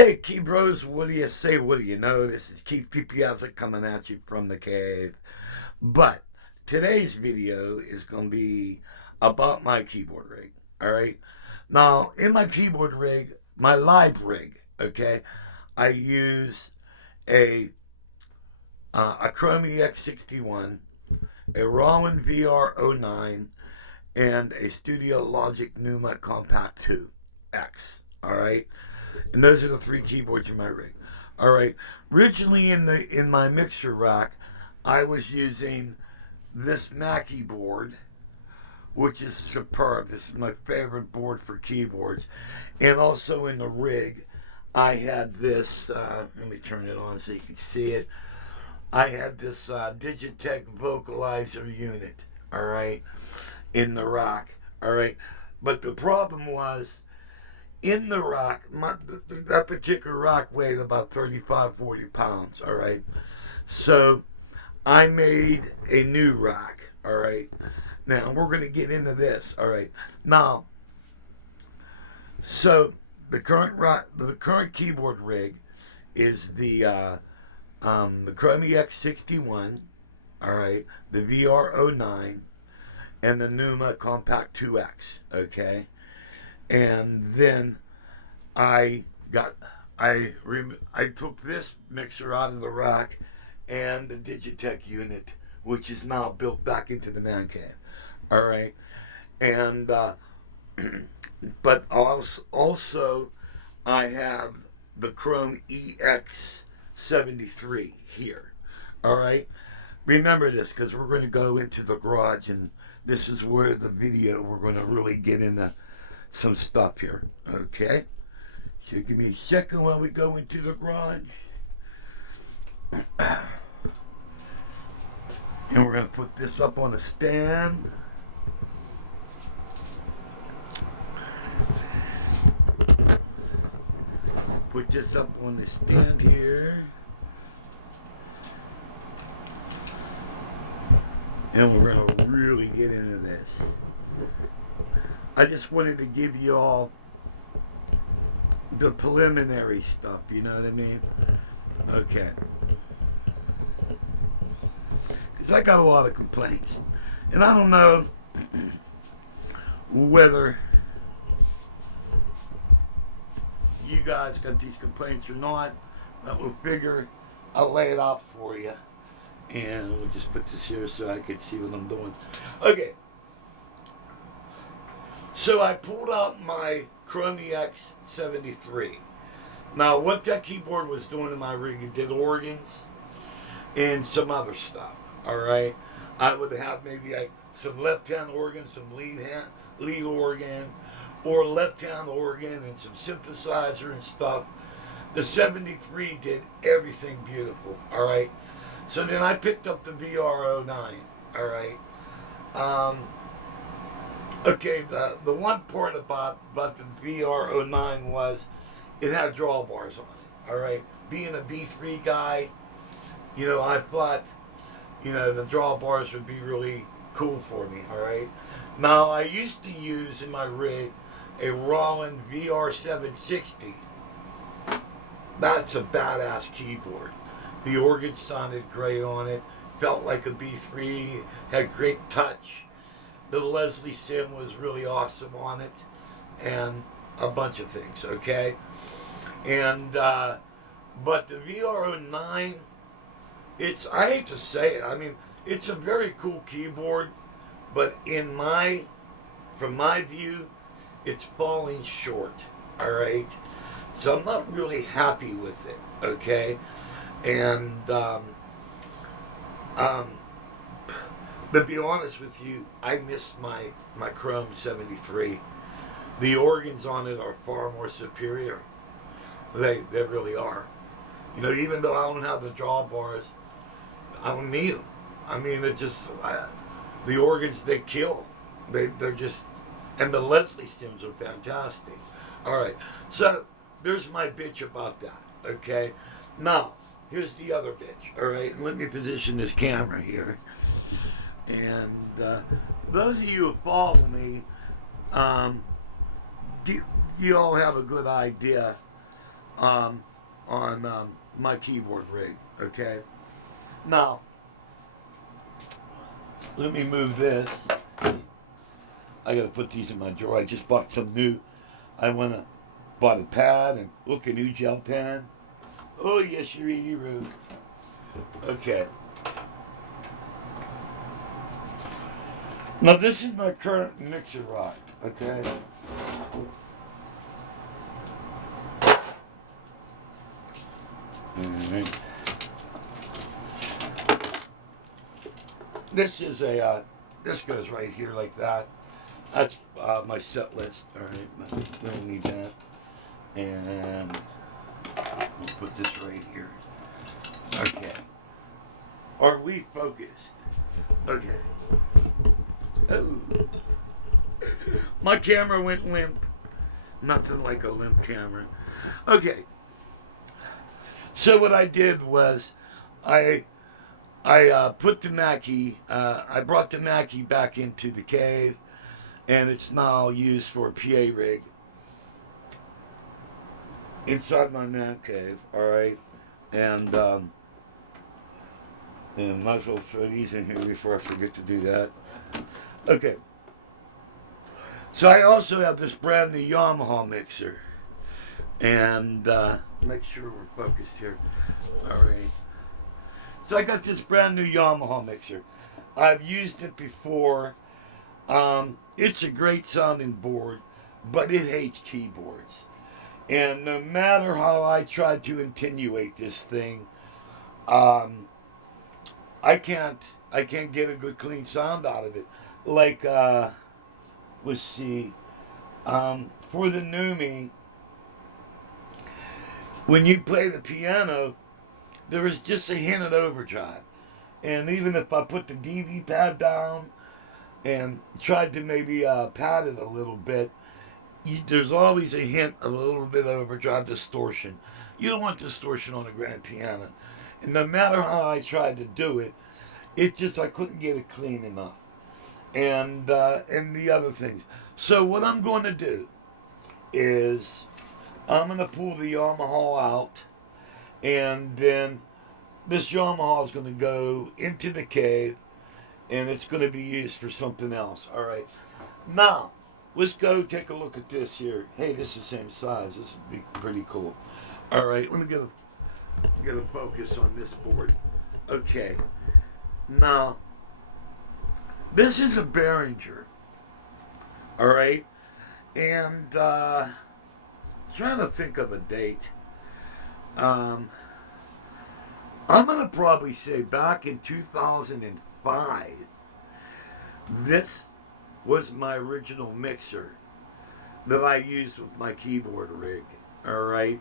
Hey, KeyBros, what do you say? What do you know? This is Keith Pipiazza coming at you from the cave. But today's video is going to be about my keyboard rig. All right. Now, in my keyboard rig, my live rig, okay, I use a Krome EX 61, a Roland VR09, and a Studio Logic Numa Compact 2X. All right. And those are the three keyboards in my rig. All right. Originally in my mixer rack, I was using this Mackie board, which is superb. This is my favorite board for keyboards. And also in the rig, I had this. Let me turn it on so you can see it. I had this Digitech vocalizer unit. All right, in the rack. All right, but the problem was in the rack, that particular rack weighed about 35, 40 pounds, all right? So I made a new rack, all right? Now, we're going to get into this, all right? Now, so the current keyboard rig is the Krome EX 61, all right, the VR09, and the Numa Compact 2X, okay? And then I took this mixer out of the rack and the Digitech unit, which is now built back into the man cave. All right, and but also I have the Krome EX 73 here. All right, remember this because we're going to go into the garage, and this is where the video we're going to really get into some stuff here, okay? So give me a second while we go into the garage. And we're going to put this up on a stand. Put this up on the stand here. And we're going to really get into this. I just wanted to give you all the preliminary stuff, you know what I mean? Okay. Because I got a lot of complaints. And I don't know whether you guys got these complaints or not, but we'll figure I'll lay it out for you. And we'll just put this here so I can see what I'm doing. Okay. So I pulled out my Krome EX 73. Now, what that keyboard was doing in my rig, it did organs and some other stuff. All right, I would have maybe some left-hand organ, some lead organ, or left-hand organ and some synthesizer and stuff. The 73 did everything beautiful. All right. So then I picked up the VR09. All right. Okay, the one part about the VR09 was it had drawbars on it, all right? Being a B3 guy, you know, I thought, you know, the drawbars would be really cool for me, all right? Now, I used to use in my rig a Roland VR760. That's a badass keyboard. The organ sounded great on it, felt like a B3, had great touch. The Leslie Sim was really awesome on it, and a bunch of things, okay? And, but the VR09, I hate to say it, I mean, it's a very cool keyboard, but from my view, it's falling short, all right? So I'm not really happy with it, okay? And, to be honest with you, I missed my Krome 73. The organs on it are far more superior. They really are. You know, even though I don't have the drawbars, I don't need them. I mean, it's just, the organs, they kill. They're just, and the Leslie Sims are fantastic. All right, so there's my bitch about that, okay? Now, here's the other bitch, all right? Let me position this camera here. And those of you who follow me, you all have a good idea on my keyboard rig. Okay. Now, let me move this. I gotta put these in my drawer. I just bought some new. Bought a pad and look, a new gel pen. Oh yes, you Roo. Okay. Now this is my current mixer rod. Okay. Alright. This is this goes right here like that. That's my set list. Alright, we don't need that. And we'll put this right here. Okay. Are we focused? Okay. Oh. My camera went limp. Nothing like a limp camera. Okay. So what I did was I put the Mackie, I brought the Mackie back into the cave, and it's now used for a PA rig inside my man cave, alright? And might as well throw these in here before I forget to do that. Okay. So I also have this brand new Yamaha mixer. And make sure we're focused here. Alright. So I got this brand new Yamaha mixer. I've used it before. It's a great sounding board, but it hates keyboards. And no matter how I try to attenuate this thing, I can't get a good clean sound out of it. Like let's see, for the Numi, when you play the piano, there is just a hint of overdrive. And even if I put the DV pad down and tried to maybe pad it a little bit, there's always a hint of a little bit of overdrive distortion. You don't want distortion on a grand piano. And no matter how I tried to do it, I couldn't get it clean enough. And the other things. So what I'm going to do is I'm going to pull the Yamaha out, and then this Yamaha is going to go into the cave, and it's going to be used for something else. All right. Now, let's go take a look at this here. Hey, this is the same size. This would be pretty cool. All right, let me get a focus on this board. Okay. Now, this is a Behringer. All right. And trying to think of a date. I'm going to probably say back in 2005, this was my original mixer that I used with my keyboard rig. All right.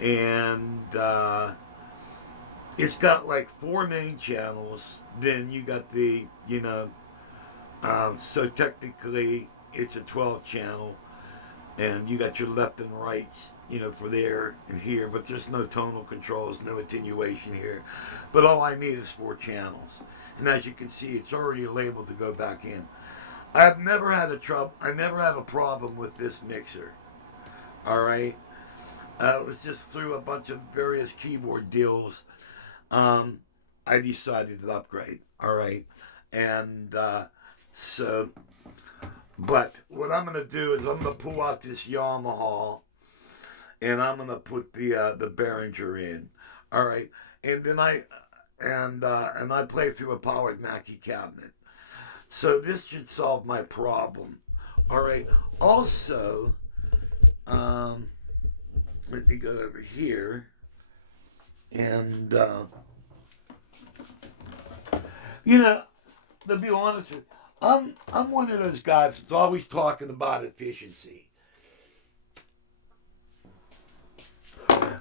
And it's got like 4 main channels. Then you got the, so technically it's a 12 channel. And you got your left and rights, for there and here. But there's no tonal controls, no attenuation here. But all I need is 4 channels. And as you can see, it's already labeled to go back in. I never had a problem with this mixer. All right. It was just through a bunch of various keyboard deals. I decided to upgrade. All right. And but what I'm going to do is I'm going to pull out this Yamaha, and I'm going to put the Behringer in. All right. And then I play through a powered Mackie cabinet. So this should solve my problem. All right. Also, let me go over here, and to be honest with you, I'm one of those guys that's always talking about efficiency.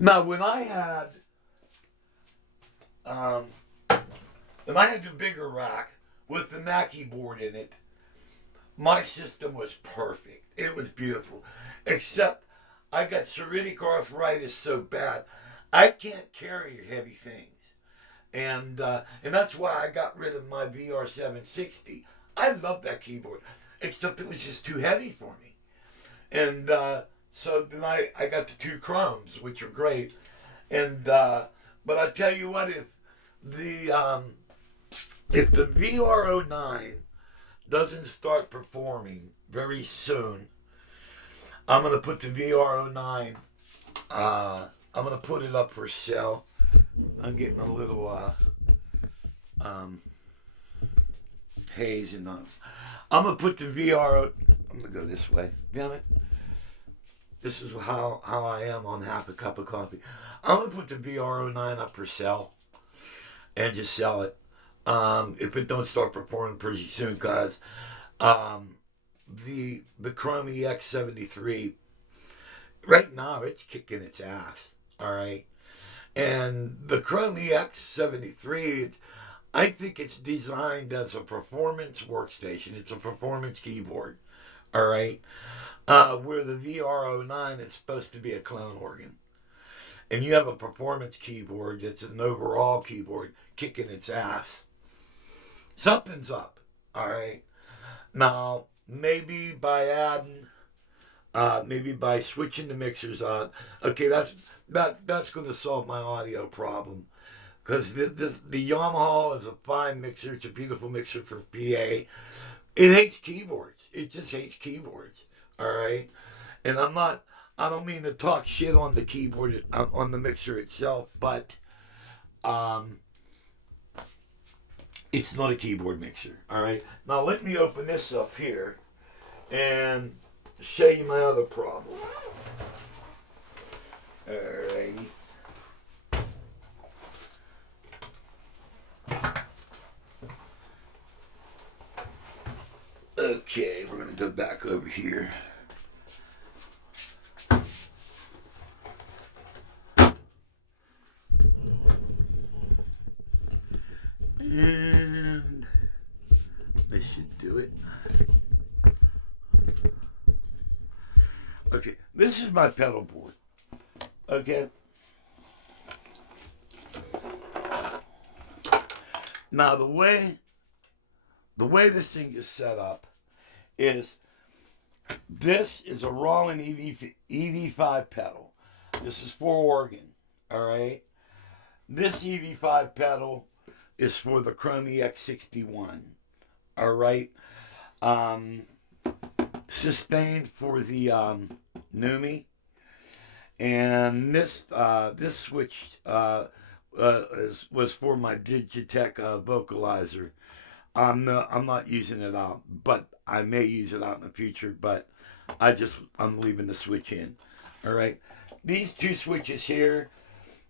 Now, when I had the bigger rack with the Mackie board in it, my system was perfect. It was beautiful. Except I got psoriatic arthritis so bad, I can't carry heavy things. And that's why I got rid of my VR760. I love that keyboard, except it was just too heavy for me. And So then I got the two Chromes, which are great. And but I tell you what, the if the VR09 doesn't start performing very soon, I'm gonna put the VR09. I'm gonna put it up for sale. I'm getting a little haze and I'm gonna put the VR. I'm gonna go this way. Damn it. This is how I am on half a cup of coffee. I'm gonna put the VR09 up for sale and just sell it. If it don't start performing pretty soon, cause the Krome EX73 right now it's kicking its ass. All right, and the Krome EX73, I think it's designed as a performance workstation. It's a performance keyboard. All right, where the VR09 is supposed to be a clone organ. And you have a performance keyboard that's an overall keyboard kicking its ass. Something's up, all right? Now, maybe by adding, maybe by switching the mixers on, okay, that's going to solve my audio problem. Because the Yamaha is a fine mixer. It's a beautiful mixer for PA. It hates keyboards. It just hates keyboards, all right? And I don't mean to talk shit on the keyboard, on the mixer itself, but it's not a keyboard mixer, all right? Now let me open this up here and show you my other problem. All righty. Okay, we're going to go back over here. And this should do it. Okay, this is my pedal board. Okay. Now the way this thing is set up is this is a Roland EV5 pedal. This is for organ. All right. This EV5 pedal is for the Krome EX61. All right. Sustained for the Numi. And this switch was for my Digitech vocalizer. I'm not using it out, but I may use it out in the future. But I'm leaving the switch in. All right. These two switches here.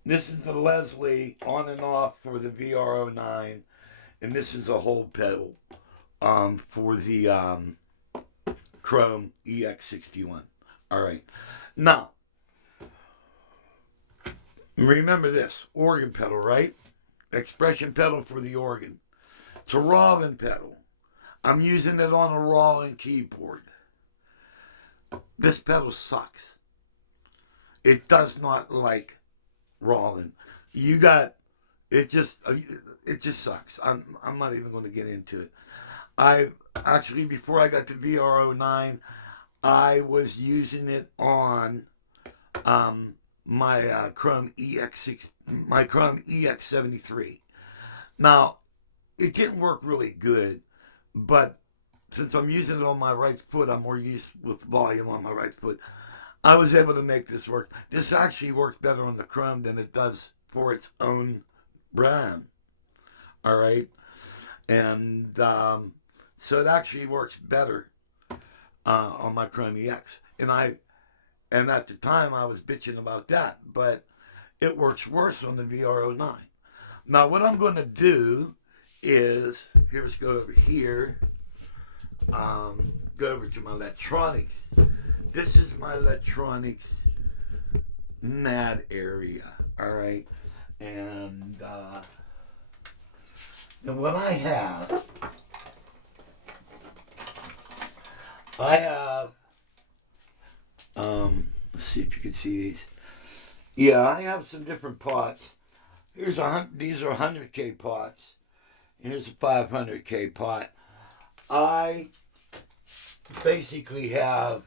This is the Leslie on and off for the VR09, and this is a whole pedal for the Krome EX61. All right. Now, remember this, organ pedal, right? Expression pedal for the organ. It's a Roland pedal. I'm using it on a Roland keyboard. This pedal sucks. It does not like Roland. It just sucks. I'm not even going to get into it. I actually, before I got the VR09, I was using it on my Krome EX73. Now, it didn't work really good, but since I'm using it on my right foot, I'm more used with volume on my right foot. I was able to make this work. This actually works better on the Krome than it does for its own brand. All right, and so it actually works better on my Krome EX. And at the time I was bitching about that, but it works worse on the VR09. Now what I'm going to do is let's go over here. Go over to my electronics. This is my electronics NAD area, all right? And what I have, let's see if you can see these. Yeah, I have some different pots. These are 100K pots. Here's a 500K pot. I basically have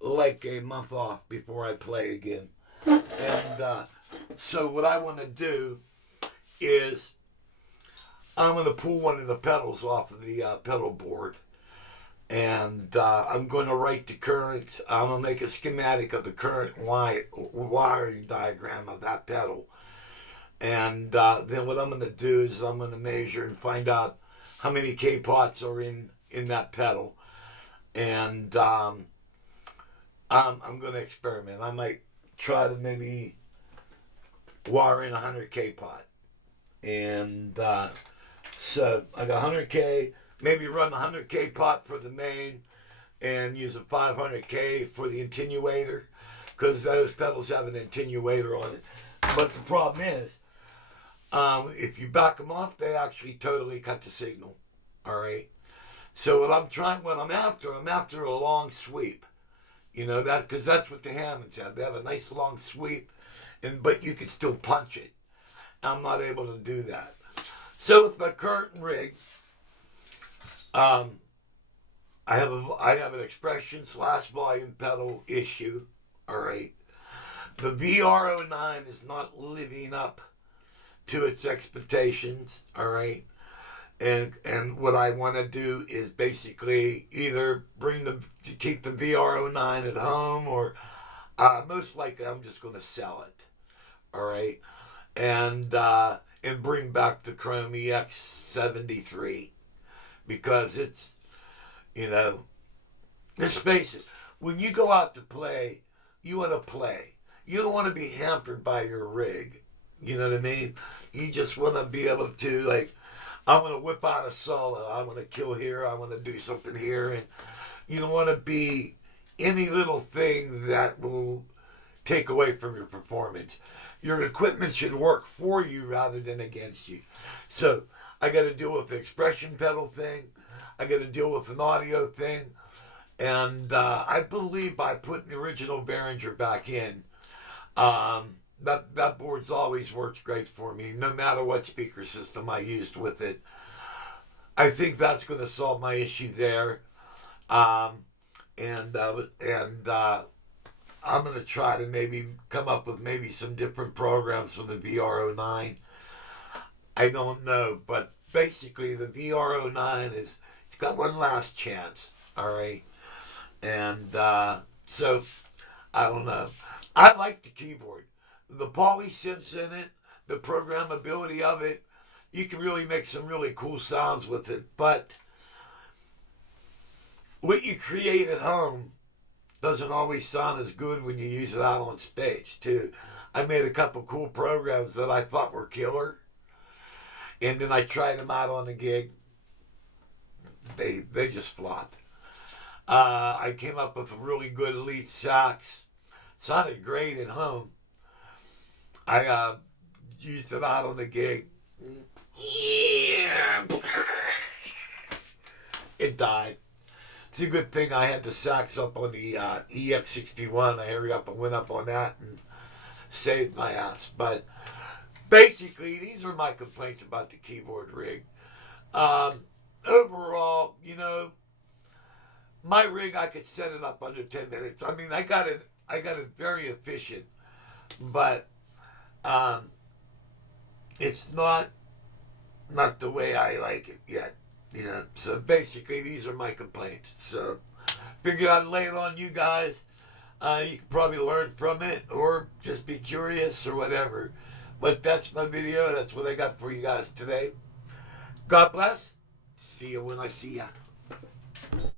like a month off before I play again. And so what I want to do is I'm going to pull one of the pedals off of the pedal board. And I'm going to write the current. I'm going to make a schematic of the current wiring diagram of that pedal. And then what I'm going to do is I'm going to measure and find out how many K-pots are in that pedal. And I'm going to experiment. I might try to maybe wire in 100 K-pot. And so I got 100K, maybe run 100K pot for the main and use a 500K for the attenuator, because those pedals have an attenuator on it. But the problem is, if you back them off, they actually totally cut the signal. All right. So what I'm after a long sweep. You know, because that's what the Hammonds have. They have a nice long sweep, but you can still punch it. I'm not able to do that. So with my current rig, I have an expression / volume pedal issue. All right. The VR09 is not living up to its expectations. All right. And what I want to do is basically either keep the VR09 at home, or most likely I'm just going to sell it. All right. And bring back the Krome EX 73, because it's, you know, let's face it, when you go out to play, you want to play. You don't want to be hampered by your rig. You know what I mean? You just want to be able to, like, I want to whip out a solo. I want to kill here. I want to do something here. And you don't want to be any little thing that will take away from your performance. Your equipment should work for you rather than against you. So I got to deal with the expression pedal thing. I got to deal with an audio thing. And I believe by putting the original Behringer back in, that board's always worked great for me, no matter what speaker system I used with it. I think that's going to solve my issue there. And I'm going to try to maybe come up with maybe some different programs for the VR09. I don't know, but basically the VR09 it's got one last chance. All right. And so I don't know. I like the keyboard. The polysynths in it, the programmability of it, you can really make some really cool sounds with it. But what you create at home doesn't always sound as good when you use it out on stage, too. I made a couple cool programs that I thought were killer, and then I tried them out on the gig. They just flopped. I came up with a really good elite sax. Sounded great at home. I used it out on the gig. Yeah. It died. It's a good thing I had the sax up on the EX61. I hurried up and went up on that and saved my ass. But basically, these are my complaints about the keyboard rig. Overall, you know, my rig, I could set it up under 10 minutes. I mean, I got it very efficient, but it's not the way I like it yet, you know. So basically, these are my complaints. So figured I'd lay it on you guys. You can probably learn from it, or just be curious, or whatever. But that's my video. That's what I got for you guys today. God bless. See you when I see ya.